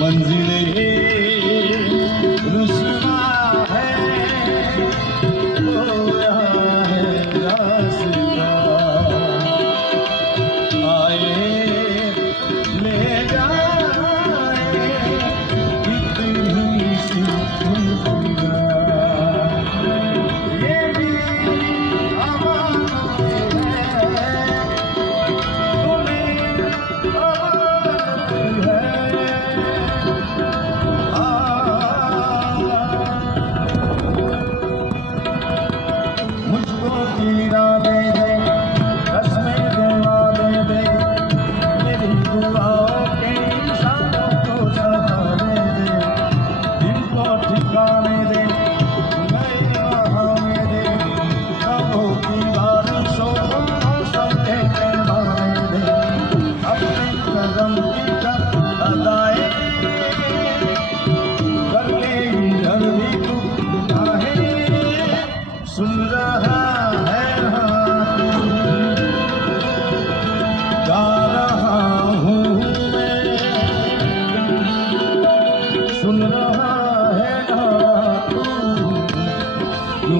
मंजिले रुसवा है, खोया है रास्ता, आए ले जाए इतनी सी खुशियाँ। ये भी अमानत है, तुम्हें अमानत है। मुझको कीड़ा दे दे, रस्में दुआ दे दे, मेरी दुआओं के निशानों को सहारे दे, इनको ठिकाने दे, नए बहाने दे, सबों की बारिशों को मौसम के पैमाने दे, अपने कदम की तक अदाए कर ले इधर भी तू चाहे। सुन रहा है गा रहा हूँ मैं, सुन रहा है तू